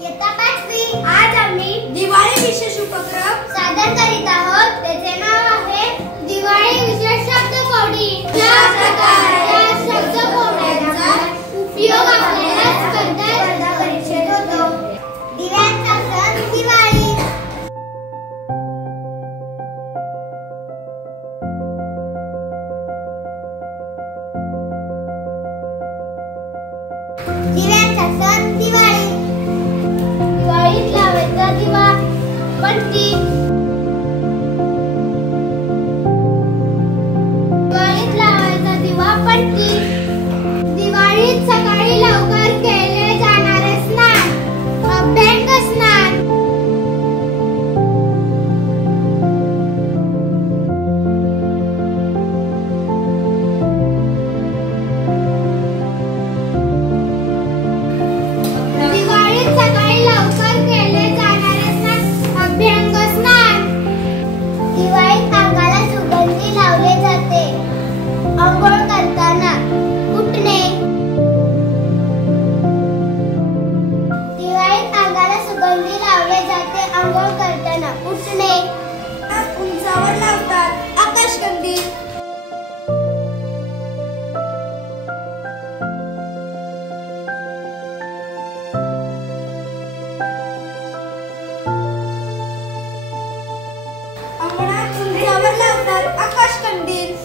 इयत्ता 5वी। आज आम्ही दिवाळी विशेष उपक्रम सादर करीत आहोत। त्याचे नाव आहे दिवाळी विशेष शब्दकोडी। या प्रकारे शब्दकोड्यांचा उपयोग आपल्याला स्पर्धा परीक्षेत होतो। दिव्यांचा सण दिवाळी। दिव्यांचा सण दिवाळी। दिवाळीत लावायचा दिवा पणती। दिवाळीत लावायचा दिवा पणती। दिवाळीत सकाळी लवकर केले जाणारे स्नान अभ्यंग स्नान। दिवाळीत अंगाला सुगंधी लावले जाते। अंघोळ करताना उठणे। दिवाळीत अंगाला सुगंधी लावले जाते। अंघोळ करताना उठणे। उंचावर लावतात आकाशकंदील। अंगणात उंचावर लावतात आकाशकंदील।